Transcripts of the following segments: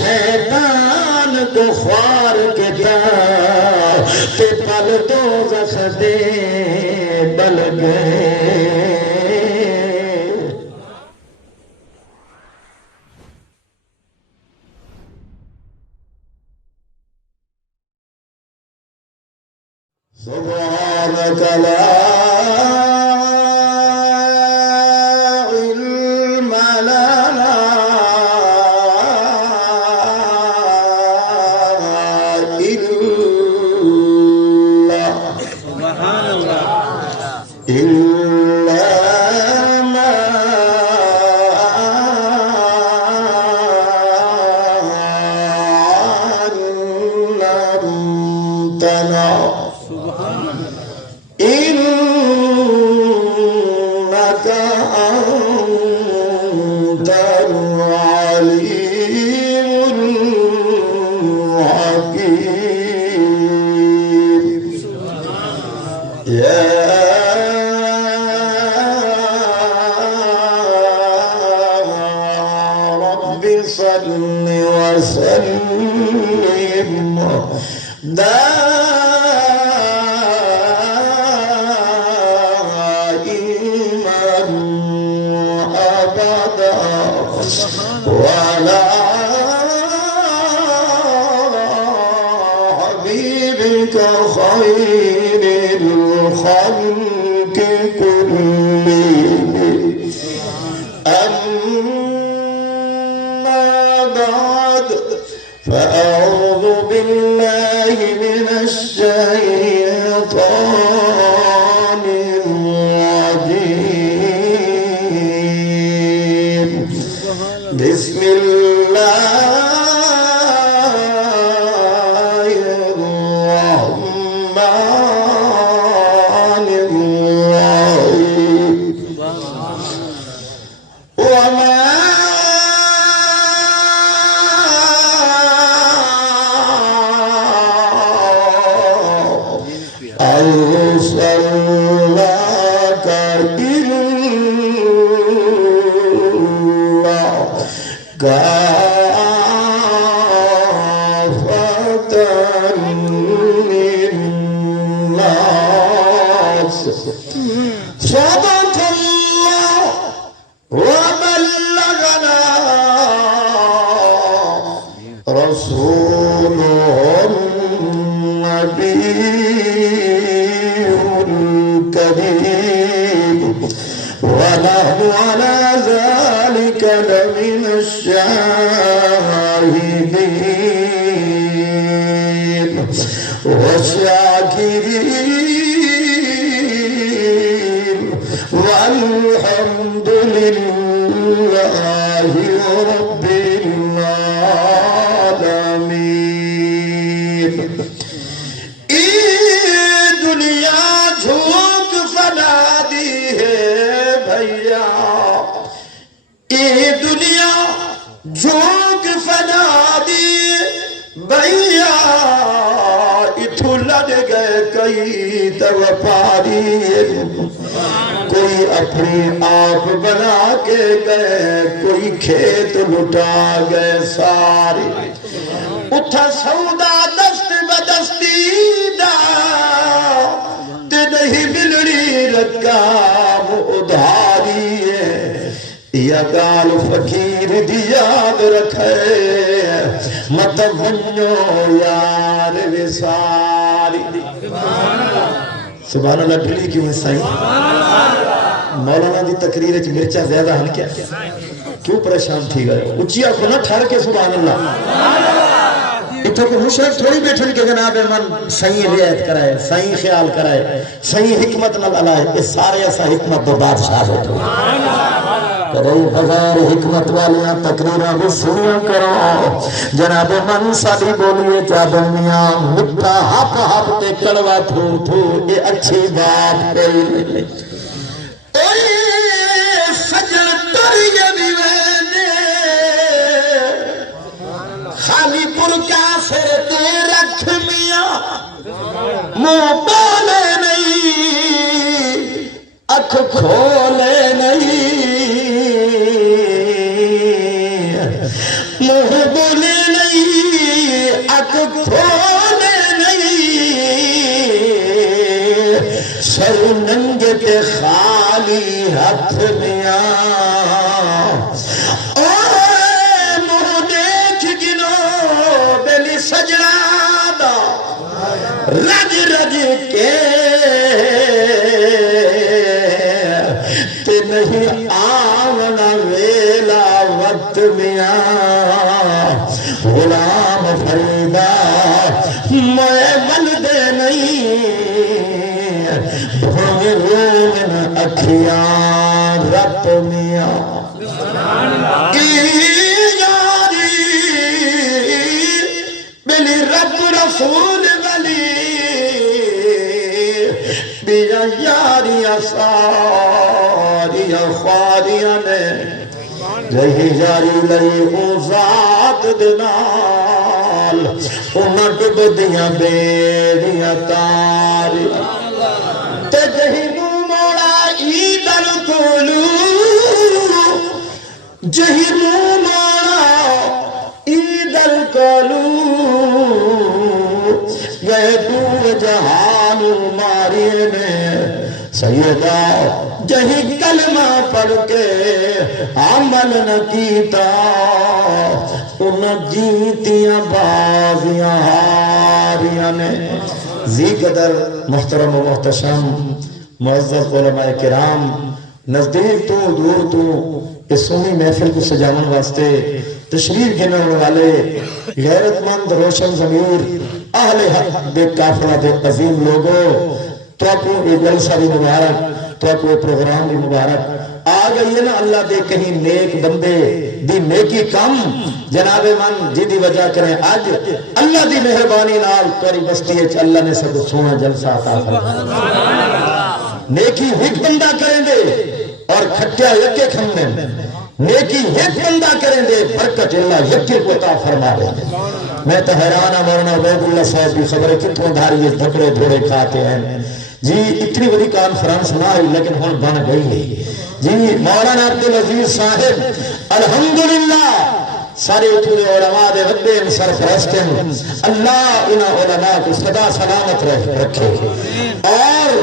شیطان کو خوار کے دا تو پل دوزخ دے بل گئے سبحانك لا علم لنا إلا ما علمتنا إنك أنت العليم الحكيم يا رب صل وسلم وعلى حبيبك خير الخلق كلهم أما بعد فأعوذ بالله من الشيطان الرجيم بسم الله الرحمن الرحيم وما أرسلناك إلا كافة للناس صدق الله وبلغنا رسوله النبي الكريم ونحن على ذلك لمن الشاهدين والشاكرين والحمد لله رب العالمين دنیا جھوٹ فنا دی ہے بھیا یہ دنیا جھوٹ فنا دی بھیا اتھو لڑ گئے کئی تو پاری کوئی اپنے آپ بنا کے گئے کوئی کھیت لٹا گئے سارے اٹھا سودا دست بدستی دا تے نہیں ملڑی رکام ادھاری ہے یا گال فقیر دی یاد رکھے مت ونجو یار وساری سبحان اللہ ڈھلی کیوں ہے سائیں مولانا دی تقریر چ مرچا زیادہ ہن کیا کیوں پریشان تھی گئے اچیا کو نہ ٹھہر کے سبحان اللہ اتھا کو مشرک تھوڑی بیٹھن کے جناب من صحیح رعایت کرائے صحیح خیال کرائے صحیح حکمت نہ لائے اس سارے ایسا حکمت دو بادشاہ ہوتے کرئی بغیر حکمت والیاں تقریرہ بھی سنیا کرو جناب من سالی بولیے کیا بنیاں مٹھا ہپ ہپ تے کڑوا تھو تھو یہ اچھی بات کوئی نہیں اے سجن تریہ بھی وینے خالی پر کیا سر تے رکھ میاں منہ بولے نہیں اکھ کھولے نہیں منہ بولے نہیں ہاتھ میاں منہ دیکھ گنو بلی سجنا دا رج رج کے تے نہیں آمنا ویلا وقت میاں غلام فریدا میں بلدے نہیں بھویں رومن اکھیاں رب میاں کی یاری بلی رب رسول ولی بیا یاریاں ساریاں خواریاں نے جہی جاری لئی او ذات دنال انہاں ڈب دیاں بیڑیاں تاریاں تے جہی نو موڑا ایدر کولو جہی نو موڑا ایدر کولو گئے دو جہان ماری نے سیدہ جہی کلمہ پڑھ کے عمل نہ کیتا انہاں جیتیاں بازیاں ہاریاں نے زی قدر محترم و محتشم معزز علماء کرام نزدیک تو دور تو اس سونی محفل کو سجاون واسطے تشریف گھنے ہونے والے غیرت مند روشن ضمیر اہل حق دے کافرہ دے عظیم لوگوں تو کو یہ جلسہ بھی مبارک تو کو پروگرام بھی مبارک آ گئی ہے نا اللہ دے کہیں نیک بندے دی نیکی کم جناب من جی دی وجہ کریں آج اللہ دی مہربانی نال توری بستی ہے اللہ نے سب سونا جلسہ عطا فرمایا نیکی ایک بندہ کریں دے اور کھٹیا یکے کھمنے نیکی ایک بندہ کریں دے برکت اللہ یکے کو عطا فرما دے میں تو حیران مولانا عبید اللہ صاحب کی خبر ہے کتنے دھاری یہ دھکڑے دھوڑے کھاتے ہیں جی اتنی بڑی کانفرنس نہ ہوئی لیکن ہون بن گئی ہے جی مولانا عبدالعزیز صاحب الحمدللہ سارے اتنے علماء دے ودے سرفرست ہیں اللہ انہاں علماء کو صدا سلامت رکھے اور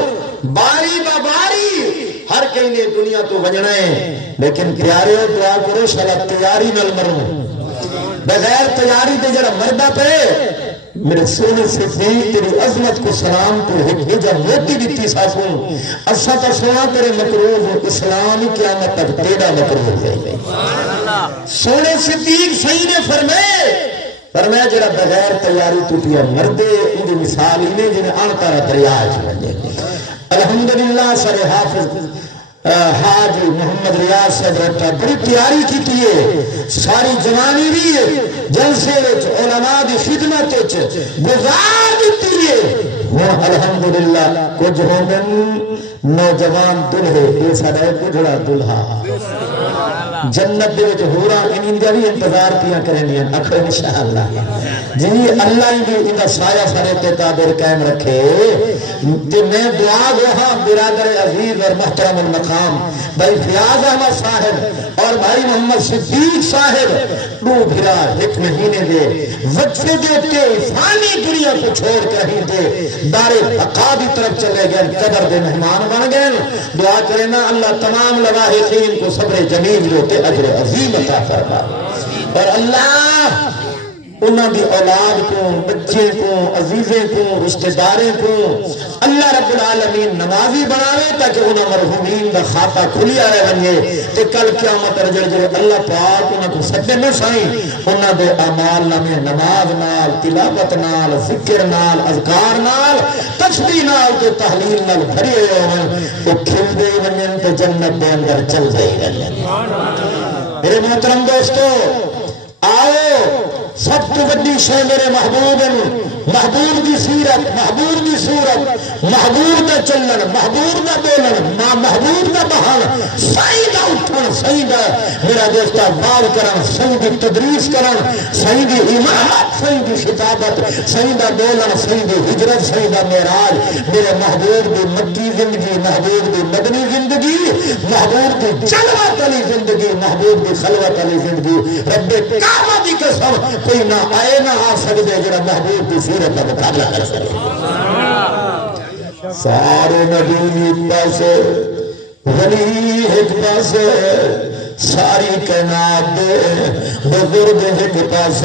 باری باری ہر کہیں نے دنیا تو بجنا ہے لیکن پیارے دعا کرو شالا تیاری نل مروں بغیر تیاری دے جڑا مردہ پہ میرے سونے صدیق تیری عظمت کو سلام تو ایک ہجا موٹی دیتی ساتھوں اسا تا سونا تیرے مقروض اسلامی قیامت تک تیڑا مقروض ہے سونے صدیق صحیح نے فرمایا جڑا بغیر تیاری تو پیا مردے ان مثال ہی نے جنہیں آنتارا دریاج بنے الحمدللہ سر حافظ حاج محمد ریاض صاحب رکھتا بڑی تیاری کی تیئے ساری جوانی بھی جلسے علماء دی خدمت گزار دیتی ہے وہ الحمدللہ کچھ ہوگن نوجوان دلہے یہ سارے کجھڑا دلہا جنت دے وچ ہورا انہی دا بھی انتظار کیا کریں گے اکھر انشاءاللہ جی اللہ ہی بھی انہا سایہ فرتے قادر قائم رکھے تے میں دعا گوہاں برادر عزیز اور محترم المقام بھائی فیاض احمد صاحب اور بھائی محمد صدیق صاحب دو بھرا ایک مہینے دے وقفے دیتے فانی دنیا کو چھوڑ کر ہی دے دار بقا دی طرف چلے گئے قدر دے مہمان بن گئے دعا کریں نا اللہ تمام لواحقین کو صبر جمیل جو اجر عظیم عطا فرما اور اللہ انہاں دی اولاد کو بچے کو عزیزیں کو رشتہ داریں کو اللہ رب العالمین نمازی بناوے تاکہ انہاں مرحومین دا خاتہ کھلی آئے بنیے کہ کل قیامت رجل جلے اللہ پاک انہاں کو سجدے میں سائیں انہاں دے اعمال نامے نماز نال تلاوت نال ذکر نال اذکار نال تسبیح نال تو تحلیل نال بھری ہوئے ہیں وہ کھل دے ونین تو جنت دے اندر چل دے ونین میرے محترم دوستو آؤ سب تو بڑی شے میرے محبوب محبوب دی سیرت محبوب دی صورت محبوب دا چلن محبوب دا بولن محبوب دا بہان صحیح دا اٹھن صحیح دا میرا دوستا باب کرن صحیح دی تدریس کرن صحیح دی امامت صحیح دی خطابت صحیح دا بولن صحیح دی ہجرت صحیح دا معراج میرے محبوب دی مکی زندگی محبوب دی مدنی زندگی محبوب دی جلوت علی زندگی محبوب دی خلوت علی زندگی رب کعبہ دی قسم کوئی نہ آئے نہ آ سکتے جڑا محبوب دی سیرت کا مقابلہ کر سکے سارے نبی پاسے ولی ایک پاس ساری کائنات دے بزرگ ایک پاس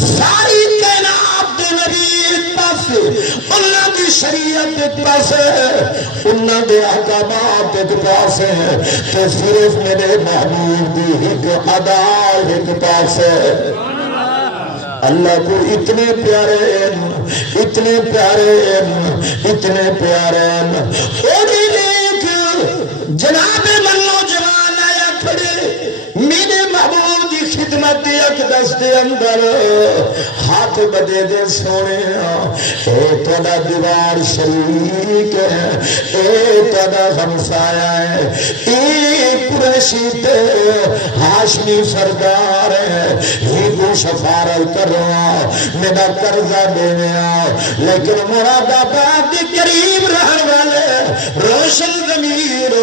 ساری کائنات دے نبی ایک پاس انہاں دی شریعت ایک پاس انہاں دے احکامات ایک پاس تو صرف میرے محبوب دی ایک ادا ایک پاس اللہ کو اتنے پیارے اتنے پیارے اتنے پیارے جناب منو جوان آیا کھڑے میرے محبوب دی خدمت اقدس دے اندر ہاتھ بدے دے سونے اے تہاڈا دیوار شریک ہے اے تہاڈا ہمسایا ہے اے قریشی تے ہاشمی سردار ہے ہی کو شفاعت کروا میرا قرضہ دینا لیکن مراد آباد کے قریب رہن والے روشن ضمیر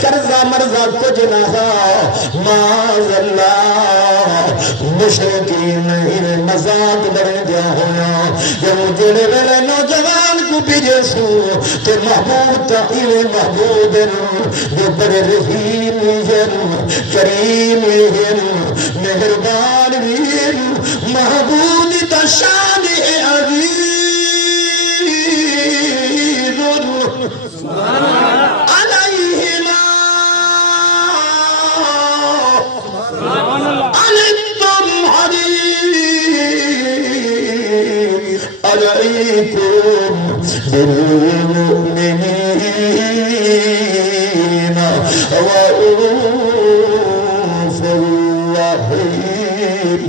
قرضہ مرضہ کچھ نہ معاذ اللہ مشرقین انہیں مزاق بڑے دیا ہویا جب جڑے ویلے نوجوان کو بیجے سو تو محبوب تا انہیں محبوب جو بڑے رحیم ہیں کریم ہیں مہربان ہیں محبوب تا شان عزیز عليكم بالمؤمنين رؤوف رحيم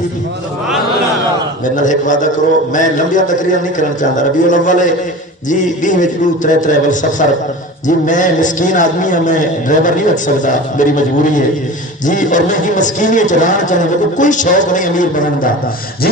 میرے نال ایک وعدہ کرو میں لمبیا تقریر نہیں کرنا چاہتا ربیع الاول جی 20 سفر جی میں مسکین آدمی ہوں میں ڈرائیور نہیں رکھ سکتا میری مجبوری ہے جی اور میں ہی مسکینی چلانا چاہتا ہوں کوئی شوق نہیں امیر بننے دا جی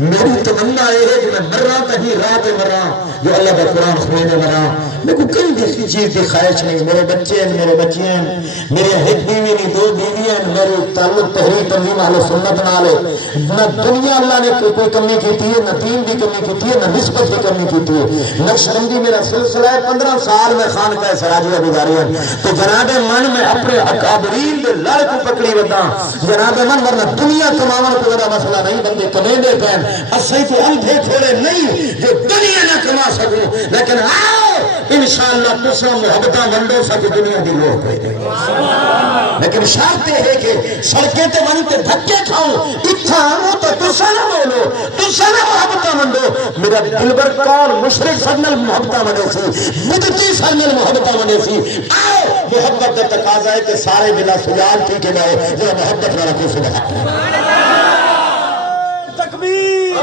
میری تمنا یہ ہے کہ میں مرا کہیں راہ پہ مرا جو اللہ کا قرآن سننے مرا میں کو کئی کسی چیز کی خواہش نہیں میرے بچے ہیں میرے بچیاں ہیں میرے ایک بیوی نہیں دو بیویاں ہیں میرے تعلق تحریر تنظیم اہل سنت نال ہے نہ دنیا اللہ نے کوئی کمی کی ہے نہ دین کی کمی کی ہے نہ نسبت کی کمی کی ہے نقشبندی میرا سلسلہ ہے 15 سال میں خانقاہ سراجیہ گزاری ہے تو جناب من میں اپنے اکابرین دے لڑ کو پکڑی ودا جناب من ورنہ دنیا کماون کو بڑا مسئلہ نہیں بندے کمیندے پین اسیں تو اندھے کھولے نہیں جو دنیا نہ کما سکوں لیکن آؤ انشاءاللہ تسا محبتہ منڈو سکے دنیا دی لوگ پہ دے لیکن شرط ہے کہ سڑکیں تے منتے دھکے کھاؤں اتھا آؤں تو تسا نہ بولو تسا نہ محبتہ منڈو میرا دلبر کون مشرق سنل محبتہ منڈے سی بدتی سنل محبتہ منڈے سی آؤ محبت دا تقاضا ہے کہ سارے بلا سجال تھی کہ میں جو محبت والا کو سبحان تکبیر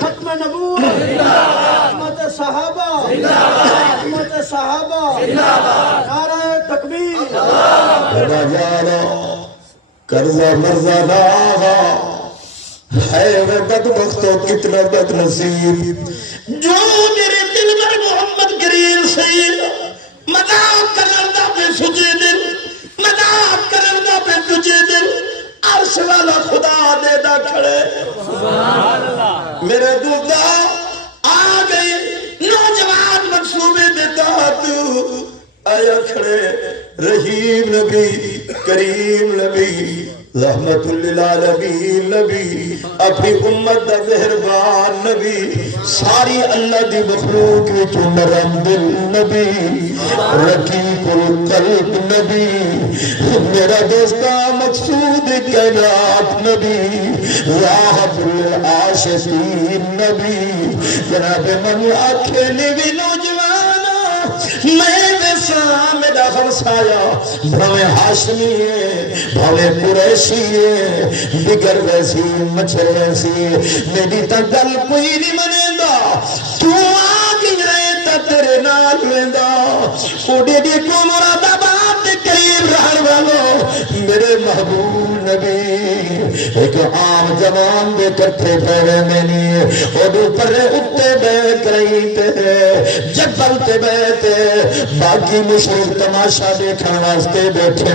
ختم نبوت امت صحابہ امت صحابہ نعرہ تکبیر بڑا جانا قرضہ مرضہ داغا ہے وہ بدبختوں کتنا بد نصیب جو میرے دل میں محمد کریم سید مذاق کرنا پہ سجے دل مذاق کرنا پہ تجھے دل عرش والا خدا دے دا کھڑے میرے دودا آ گئے نوجوان منصوبے دیتا تو آیا کھڑے رحیم نبی کریم نبی رحمت للعالمین نبی اپنی امت دا مہربان نبی ساری اللہ دی مخلوق وچ نرم دل نبی رقیق القلب نبی میرا دوستا مقصود کائنات نبی راحت العاشقین نبی جناب من آنکھیں نبی نوجوانا میں ویسا میرا ہمسایا بھویں ہاشمی ہے بھویں قریشی ہے بگر ویسی مچھر ویسی میری تا گل کوئی نہیں منے دا تو آگی رہے تا تیرے نال ویندہ اڑے دی کو مراد آباد دے قریب رہن والو میرے محبوب نبی ایک عام جوان دے کٹھے پیوے میں نہیں اودو پر اتے بے کرائی تے جبل تے بیٹھے باقی مشرک تماشا دیکھن واسطے بیٹھے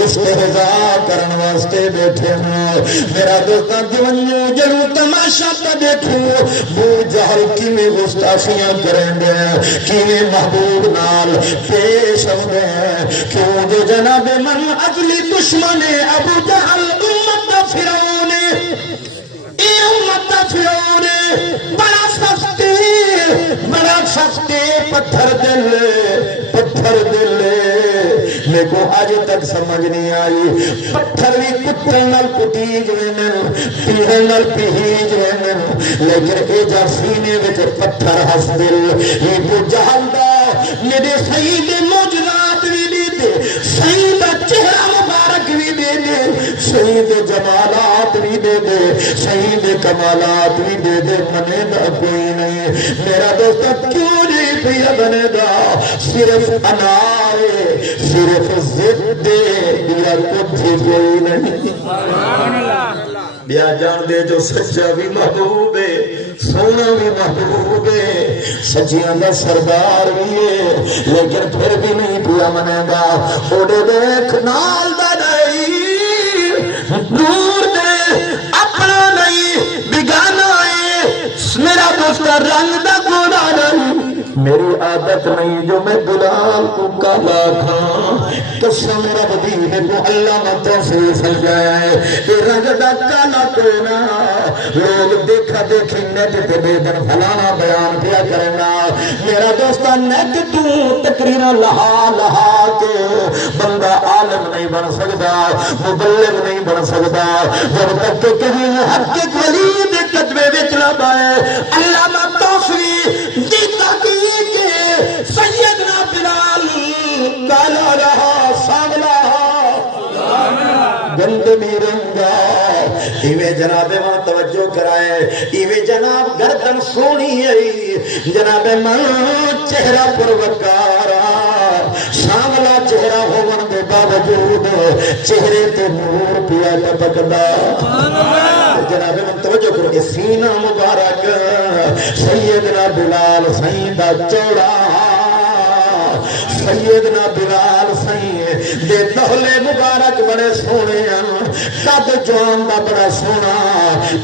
استہزاء کرن واسطے بیٹھے میرا دوستاں دیوانو جڑو تماشا تا دیکھو بو جہل کیویں گستاخیاں کریں دے کیویں محبوب نال پیش ہوندے کیوں جو جناب من اجلی دشمن ابو جہل امت دا فرعون اے امت دا فرعون بڑا سخت پتھر دل میرے کو آج تک سمجھ نہیں آئی پتھر بھی کتن نال کٹیج وینن پیہن نال پیہیج وینن لیکن اے جا سینے وچ پتھر ہس دل یہ بو جہل دا میرے سید موجزات بھی دے دے سید چہرہ مبارک بھی دے دے سید جمالات بھی دے دے سید کمالات بھی دے دے منے دا کوئی نہیں میرا دوست کیوں نہیں پیا بنے دا صرف انائے صرف ضد دے بیا کچھ کوئی نہیں بیا جان دے جو سچا بھی محبوب ہے سونا بھی محبوب ہے سچیاں دا سردار بھی ہے لیکن پھر بھی نہیں پیا منے گا اوڑے دیکھ نال دا نہیں دور دے اپنا نہیں بگانا ہے میرا دوست رنگ دا گوڑا نہیں میری عادت نہیں جو میں بلال کو کالا کھاں قسم رب دی میں کو اللہ مطلب سے سجایا ہے کہ رنگ دا کالا کوئی نہ لوگ دیکھا دیکھی نیٹ تے دے دن فلانا بیان کیا کرنا میرا دوستہ نیٹ تو تقریر لہا کے بندہ عالم نہیں بن سکتا مبلغ نہیں بن سکتا جب تک کہ کہیں حقیق ولی دے کتبے وچ نہ پائے علامہ توفیق دیتا کی سیدنا بلال کالا رہا ساملا گند میرنگا ایویں جناب ماں توجہ کرائے ایویں جناب گردن سونی ہے جناب ماں چہرہ پروکارا ساملا چہرہ ہون دے باوجود چہرے تے نور پیا ٹپکدا جناب ماں توجہ کرو سینہ مبارک سیدنا بلال سیدہ چوڑا سیدنا بلال سید دے دہلے مبارک بڑے سونے قد جوان دا بڑا سونا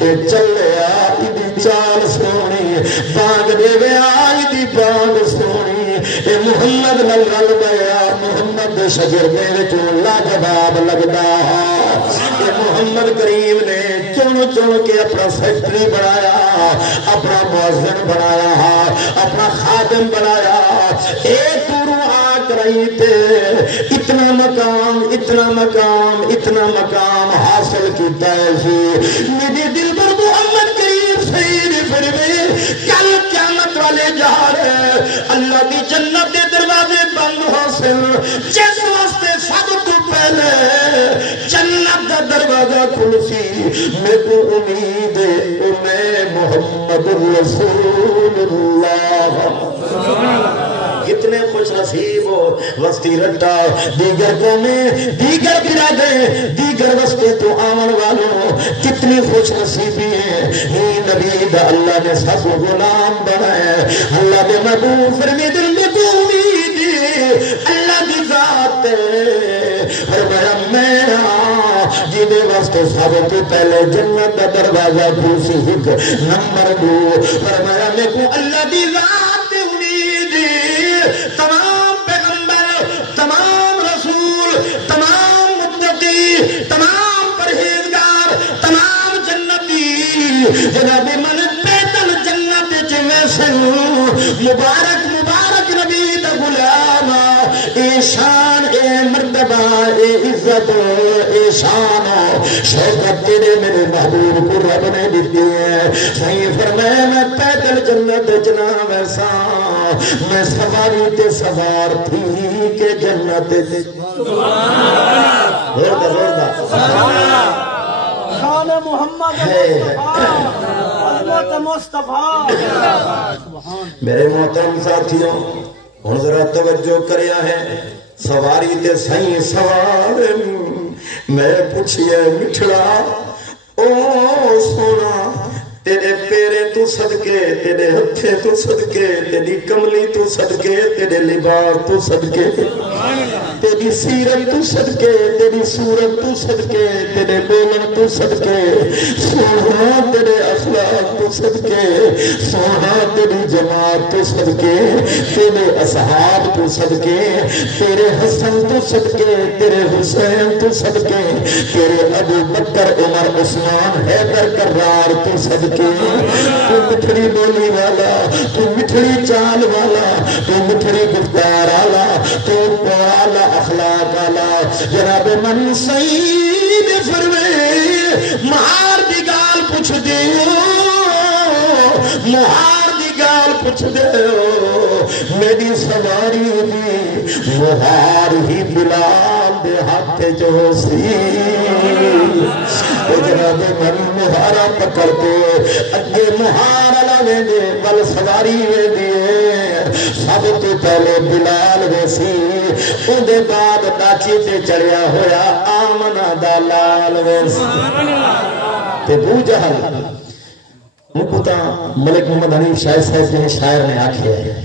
اے چلے آئی دی چال سونی بانگ دے گیا آئی دی بانگ سونی اے محمد نلغل گیا محمد شجر دے وچوں لاجواب لگدا اے محمد کریم نے چن کے اپنا فیکٹری بنایا اپنا موزن بنایا اپنا خادم بنایا ایک دوروں آگ رہی تھے اتنا مقام حاصل کیتا ہے میرے دل پر محمد کریم سید فرمائے کل قیامت والے جہار اللہ کی جنت کے دروازے بند حاصل جس واسطے سب تو پہلے جنت کا دروازہ کھل سی میں کو امید ہے میں محمد رسول اللہ کتنے خوش نصیب ہو وسطی رٹا دیگر قومیں دیگر برادریں دیگر وسطے تو آمن والوں کتنی خوش نصیبی ہیں ہی نبی دا اللہ نے سب غلام بنائے اللہ دے محبوب فرمی دل میں تو امید اللہ دی ذات فرمایا میرا جیدے واسطے سب تو پہلے جنت دا دروازہ کھوسی ہک نمبر 2 فرمایا میں کو اللہ دی ذات امید تمام پیغمبر تمام رسول تمام متقی تمام پرہیزگار تمام جنتی جناب من پیدل جنت چویسن مبارک نبی دا غلام اے شان اے مرتبہ اے عزت اے شان شوکت تیرے میرے محبوب کو رب نے دیتی ہے صحیح فرمائے میں پیدل جنت جنا ویسا میں سواری تے سوار تھی کہ جنت تے شان محمد مصطفیٰ میرے محترم ساتھیوں ہن ذرا توجہ کریا ہے سواری تے سائیں سوار میں پوچھیا مٹھڑا او سونا تیرے پیرے تو صدقے، تیرے ہتھے تو صدقے، تیری کملی تو صدقے، تیرے لباس تو صدقے، تیری سیرت تو صدقے، تیری صورت تو صدقے، تیرے بولن تو صدقے، سونا تیرے اخلاق تو صدقے، سونا تیری جماعت تو صدقے، تیرے اصحاب تو صدقے، تیرے حسن تو صدقے، تیرے حسین تو صدقے، تیرے ابو بکر عمر عثمان حیدر کرار تو صدقے، تو مٹھڑی بولی والا، تو مٹھڑی چال والا، تو مٹھڑی گفتار والا، تو اعلی اخلاق والا جناب من سعید فرمائے مہار دی گال پوچھ دیو، مہار دی گال پوچھ دیو، میری سواری دی مہار ہی بلال دے ہاتھ جو سی، جناب من مہارا پکڑ کے اگے مہارا لے دے بل سواری وے دیے، سب تو پہلے بلال ویسی، اندے بعد ڈاچی تے چڑھیا ہویا آمنہ دا لال ویسی۔ تے بو جہل مکتا ملک محمد حنیف شاہ صاحب جنہیں شاعر نے آکھے ہے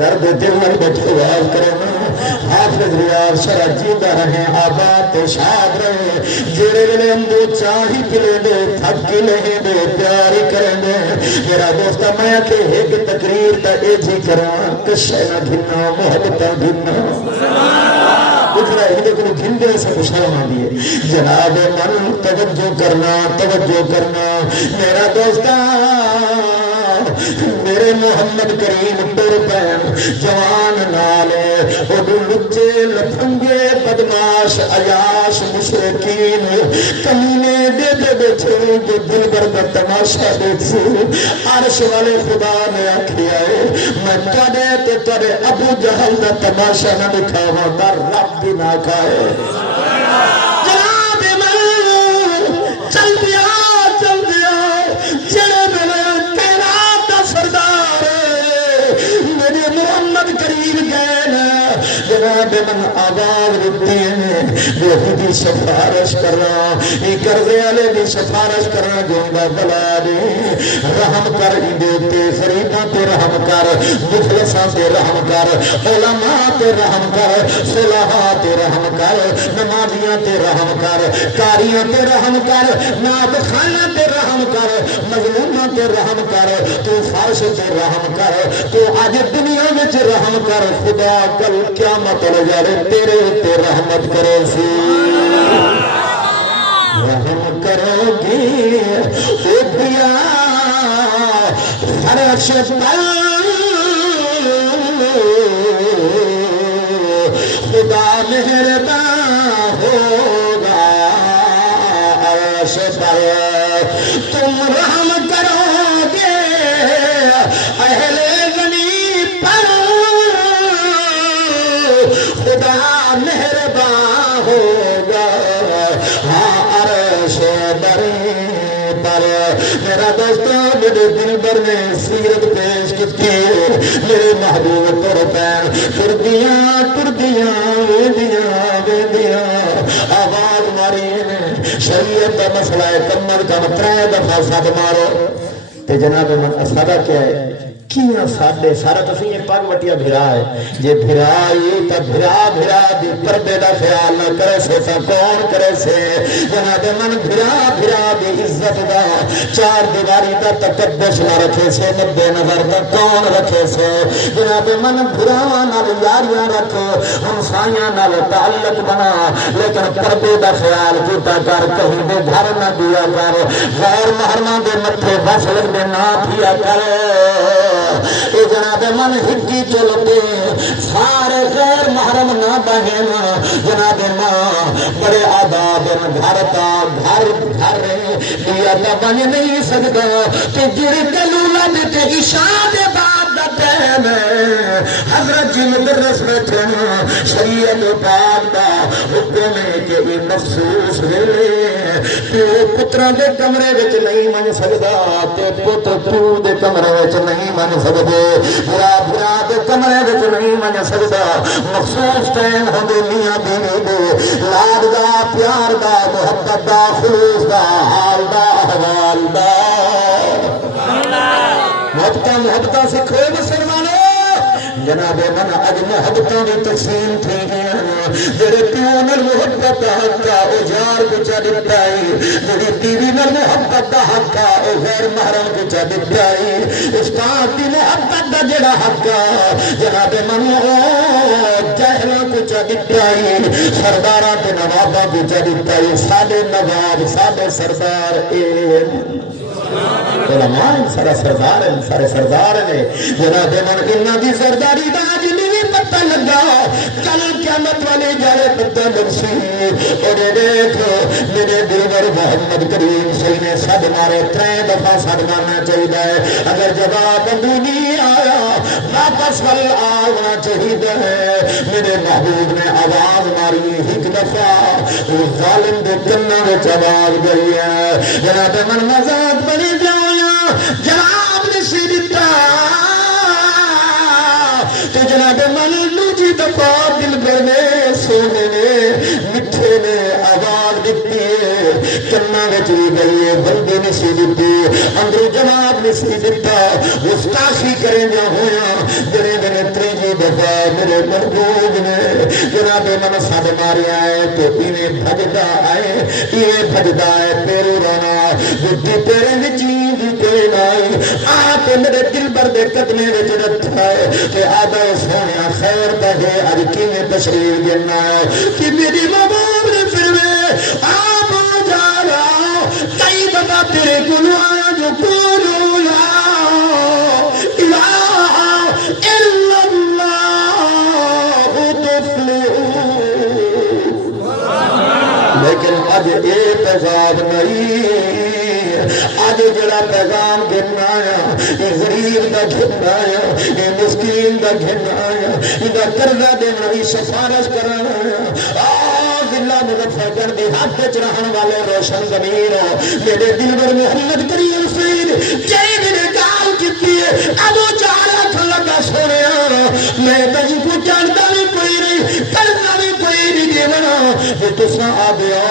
درد دل میں بیٹھے واز کریں حافظ ریاض شرع جیندہ رہیں آباد تے شاد رہیں جیرے ویلے اندو چاہی پلے دے تھکی لہیں دے پیاری کریں دے میرا دوستہ میں کہ ایک تقریر تا اے جی کران کشے نہ گھننا محبتہ گھننا کچھ رہا ہے کہ گھندے سے خوشحال آ دیئے جناب من توجہ کرنا میرا دوستہ میرے محمد کریم پر پہن جوان نالے اڈو لچے لفنگے بدماش عیاش مشرقین کمینے دے دے بیٹھے جو دل برد تماشا دیکھو عرش والے خدا نے آکھیا ہے میں تڑے تے تڑے ابو جہل دا تماشا نہ دکھاوا در رب بھی نہ کھائے جناب من چل دیا چلے میں جناب من آواز رکھتے ہیں وہ خودی سفارش کرنا یہ کرزے والے بھی سفارش کرنا جونگا بلا دے رحم کر اندے فریداں تے رحم کر مخلصاں تے رحم کر علماء تے رحم کر صلحاء تے رحم کر نمازیاں تے رحم کر قاریاں تے رحم کر نعت خانہ تے رحم کر مظلوماں تے رحم کر تو فرش تے رحم کر تو آج دنیا وچ رحم کر خدا کل قیامت لے جارے تیرے تے رحمت کرے سی رحم کرو گی او دیا فرش پر خدا مہربان ہوگا عرش پر تم رحم کرو گے اہل زمین پر خدا مہربان ہوگا ہاں عرش پر میرا دوستو میرے دل بھر میں سیرت پیش کی میرے محبوب تر پین ٹردیاں ویندیاں آواز ماری نے شریعت کا مسئلہ ہے کمر کا 3 دفعہ سب مارو تے جناب من سادہ کیا ہے کیاں ساڈے سارا تو یہ پگ وٹیا بھرا ہے جے بھرا ہی تے بھرا دی پردے دا خیال نہ کرے سے تا کون کرے سے جناب من بھرا دی عزت دا چار دیواری دا تقدس نہ رکھے سے مد نظر دا کون رکھے سے جناب من بھرا نال یاریاں رکھو ہمسایاں نال تعلق بنا لیکن پردے دا خیال کیتا کر کہیں دے گھر نہ دیا کر غیر محرماں دے متھے بس لگ دے نہ پیا کر اے جناب من ہکی چلتے سارے غیر محرم نہ بہن جناب ماں بڑے آداب گھر تا گھر دیا تا بن نہیں سکتا کہ جڑے گلو لد تے عشاء دے بعد دا ٹائم حضرت جی مدرس بیٹھے شریعت پاک دا حکم ہے کہ یہ مخصوص ویلے پیو پتراں دے کمرے وچ نہیں من سکدا تے پتر پیو دے کمرے وچ نہیں من سکدے بھرا دے کمرے وچ نہیں من سکدا مخصوص ٹائم ہوندے میاں بیوی دے لاڈ دا پیار دا محبت دا خلوص دا حال دا احوال دا محبتاں سکھو مسلمانوں جناب من اج محبتاں دی تقسیم تھی گئے جڑے پیو نال محبت دا حق او یار بچا دتا ہے جڑی بیوی نال محبت دا حق او غیر محرم بچا دتا ہے استاد دی محبت دا جڑا حق جناب من جہلاں بچا دتا ہے سرداراں تے نواباں بچا دتا ہے ساڈے نواب ساڈے سردار اے علماء سارا سردار ہیں سارے سردار ہیں جناب من انہاں دی سرداری دا اج نہیں پتہ لگا کل قیامت والے جارے پتہ لگسی اور دیکھ میرے دلبر محمد کریم صلی نے صد مارے 3 دفعہ صد مارنا چاہیے اگر جواب نہیں آیا واپس ول آنا چاہیے میرے محبوب نے آواز ماری ایک دفعہ اس ظالم دے کناں وچ آواز گئی ہے جناب من مذاق بنی جاؤ جناب نے سیدتا تو جناب من دوجی دفعہ دل بنے سونے نے مٹھے نے آواز دیتی ہے کنا وچ گئی ہے بندے نے سیدتی اندر جناب نے سیدتا گستاخی کریں جا ہویا جنے دنے تریجی دفعہ میرے محبوب نے جناب من سد ماریا ہے تو انہیں بھجدا ہے پیرو رانا جدی پیرے وچی دی پین آئی آپ میرے دل بر دے قدمے وچ رکھا ہے کہ آدھا سونے خیر بہے اج کیویں تشریف دینا کہ میری محبوب نے پھر میں آپ جا رہا کئی دفعہ تیرے کولو آیا جو کولو لا الہ الا اللہ تفلح لیکن اج اے پیغام نہیں آج جڑا پیغام گھن آیا یہ غریب دا گھن آیا یہ مسکین دا گھن آیا یہ قرضہ دینا بھی سفارش کرانا آیا اللہ مظفر کر دی حق وچ رہن والے روشن ضمیر میرے دلبر محمد کریم سید جے میرے گال کیتی ہے ابو چار رکھ لگا سونیا میں تجھ کو جانتا بھی کوئی نہیں کرنا بھی کوئی نہیں دیونا وہ تساں آ گیا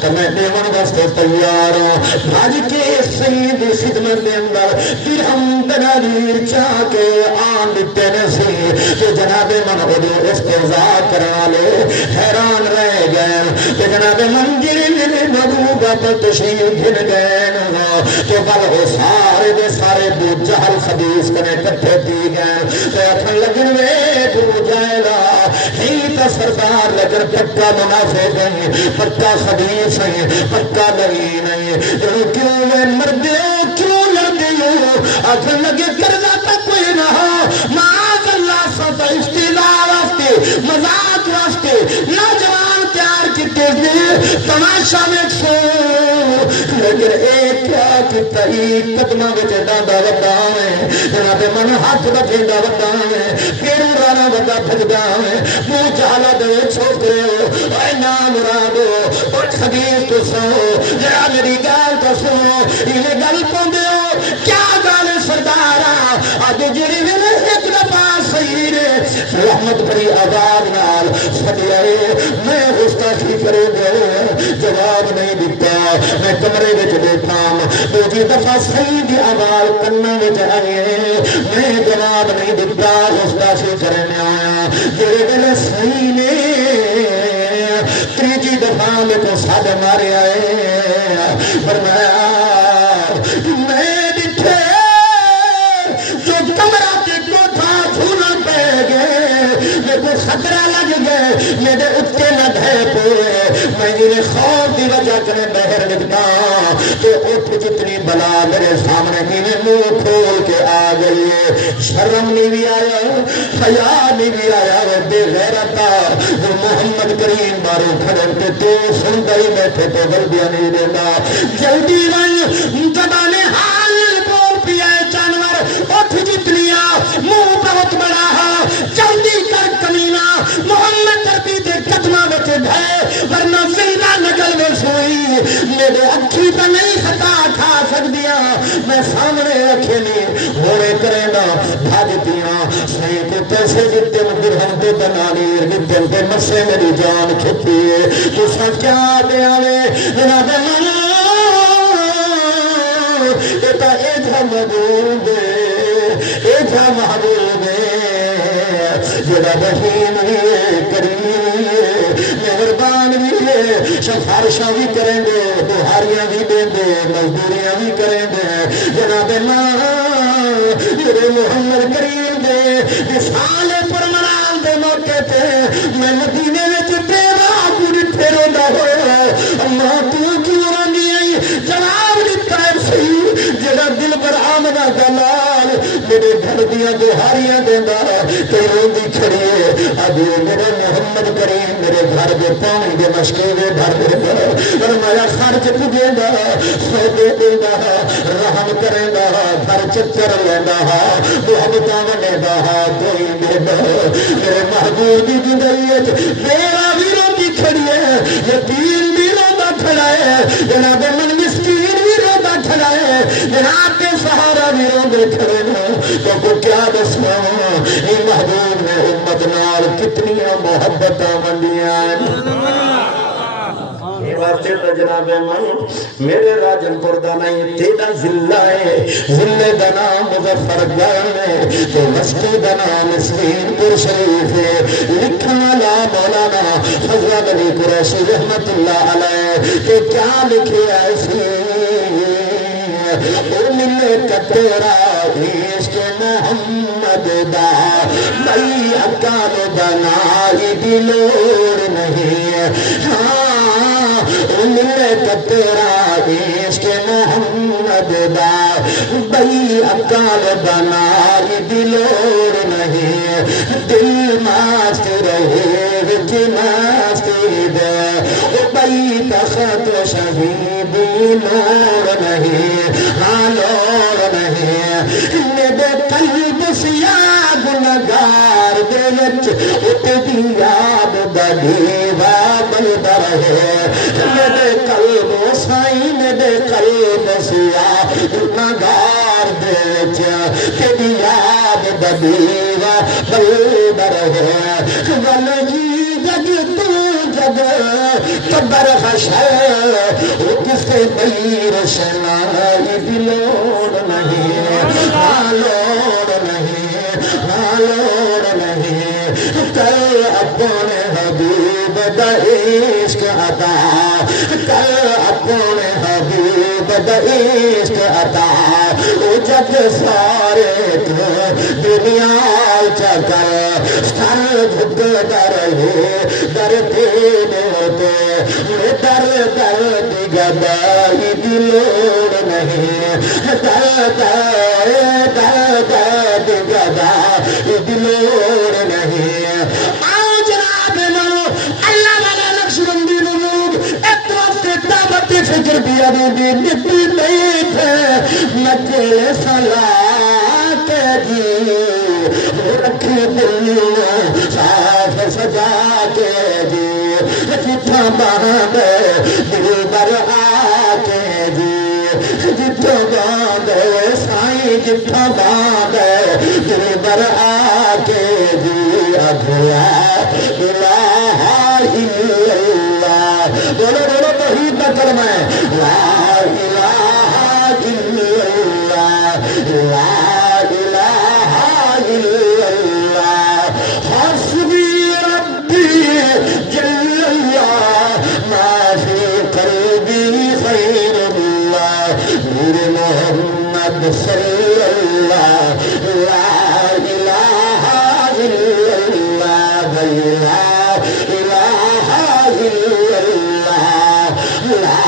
تو میں دیون واسطے تیار ہوں بھاج کے سید دی خدمت دے اندر درہم دنانیر چاہ کے آن دیتے نے سی تو جناب من ادو استعزاء کرا لے حیران رہ گئے کہ جناب منجر میرے محبوبہ پر تشریف گھن گئے تو بل ہو سارے دے سارے بو جہل خبیث کنے کٹھے دی گئے تو اکھن لگن وے بو جائلہ ہی تا سردار لگر پکا منافق نہیں پکا خبیث نہیں پکا نہیں جو کیوں میں مردے ہو کیوں لڑتے ہو اکھن لگے کرنا تک کوئی نہ ہو معاذ اللہ ستا استعدار واسطے مذاق واسطے نوجوان تیار کیتے ہیں تماشا میں سو لیکن ایک کیا کیتا ہی قدمہ وچ ڈانڈا وڈا ہے جناب من ہاتھ بٹھیندا وڈا ہے پیرو رانا وڈا بھجدا ہے منہ جہلا دے چھوکرے اے نا مرادو اور خبیث تو سو جڑا میری گال تو سنو یہ گل پوندے ہو کیا گل سردارا اج جڑی ویلے ایک دفعہ صحیح رحمت بری آواز نال سدیا میں گستاخی کرے دے جواب نہیں دیتا میں کمرے وچ بیٹھا دوجی دفعہ صحیح دی آواز کنا وچ آئی میں جواب نہیں دیتا گستاخی کرنے آیا جڑے ویلے صحیح نے تیجی دفعہ میں تو سد مارے آئے فرمایا میں دکھے جو کمرہ کے کوٹھا چھونا پہ گئے میرے کو خطرہ لگ گئے میرے اتنے نہ ڈھے پوئے میں جنہیں خوف دی وجہ کرنے بہر لگتا تو اٹھ جتنی بلا میرے سامنے جنہیں منہ کھول کے آ گئی شرم نہیں بھی آیا حیا نہیں بھی آیا بے غیرتا وہ محمد کریم بارے کھڑے تو سن گئی بیٹھے تو غلطیاں نہیں دینا جلدی نہیں زبانے حال بول پیا جانور اٹھ جتنیا منہ بہت بڑا ہے جلدی کر کمینا محمد نبی دے قدمہ بچے بھائے ورنہ زندہ نگل میں سوئی میرے اکھی پہ نہیں خطا کھا سکدیا میں سامنے رکھے نہیں ہونے کرے گا بھاجتیاں صحیح کو پیسے دیتے درہم دے بنانیر دیتے ان پہ مسے میری جان کھتی ہے تو سچ کیا دے آوے جناب ایتا ایجا محبوب ایجا محبوب جڑا رحیم کریم مہربان بھی ہے سفارشاں بھی کریں گے بہاریاں بھی دیں گے مزدوریاں بھی کریں گے جناب میرے محمد کریم دے وصال پر منال دے موقع تے میں مدینے وچ تیرا پوری پھیرو دا ہویا اللہ تو کیوں روندی آئی جواب دتا ہے صحیح جڑا دل پر آمدہ دلال میرے گھر دیا بہاریاں دیندا تے روندی کھڑی ہے اب میرے محمد کریم میرے گھر دے پانی دے مشکوے بھر دیندا فرمایا خرچ پجے گا سودے دیندا رحم کرے گا گھر چکر لیندا محبتاں ونڈے گا کوئی میرے محبوب دی زندگی وچ میرا بھی روندی کھڑی ہے یتیم بھی روندا کھڑا ہے جناب من مسکین بھی روندا کھڑا ہے جناب کے سہارا بھی روندے کھڑے ہیں تو کیا دسواں اے محبوب نے امت نال کتنی محبتاں ونڈیاں واسطے تو جناب من میرے راجن پور دا نہیں تیرا ذلہ ہے ذلے دا نام مظفر گان ہے تو مسکی دا نام اسمین پور شریف ہے لکھا لا مولانا فضل علی قریشی رحمت اللہ علیہ تو کیا لکھے ایسی او ملے کتیرا عشق محمد دا بھائی اکال بنائی دی لوڑ نہیں ملے کتیرا عشق محمد دا بھائی اکال بنائی دی لوڑ نہیں دل ماست رہے وچ ماستی دے بھائی تخت شہیدی لوڑ نہیں ہاں لوڑ نہیں میرے قلب سیاہ گنگار دے وچ اٹھدی یاد دا دیوا بلدا رہے میرے قلب سائیں میرے قلب سیاہ گنگار دے وچ اٹھدی یاد دا دیوا بلدا رہے ول جی جگ تو جگ قبر حشر کس بیر شنائی دی لوڑ نہیں لوڑ نہیں لوڑ نہیں کل اپنے حبیب دا عشق عطا کل اپنے حبیب دا عشق عطا او جگ سارے دنیا چکر سر جھکتا رہے در تیرے ہوتے در در دی گدائی دی لوڑ نہیں در در دی گدائی دی لوڑ نہیں آؤ جناب منو اللہ والا نقش بندی لوگ اطراف سے دعوت فکر دیا دی نتی نہیں تھے نکے صلاح کے جی رکھے دل صاف سجا کے جی جتھا باندھ دل بر آ کے جی جتھا باندھ سائیں جتھا باندھ دل بر آ کے جی الہ الا اللہ. بولو بولو توحید کا کلمہ ہے لا الہ الا اللہ لا الہ الا اللہ. حسبی ربی جل اللہ ما فی قلبی خیر اللہ. نور محمد صلی اللہ لا الہ الا اللہ لا الہ الا اللہ لا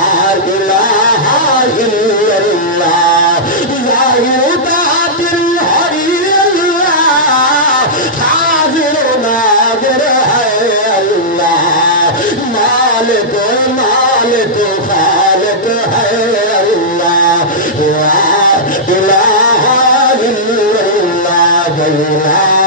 الہ الا اللہ. ظاہر باطن ہے اللہ حاضر و ناظر ہے اللہ. مالک و مالک و خالق ہے اللہ. لا الہ الا اللہ لا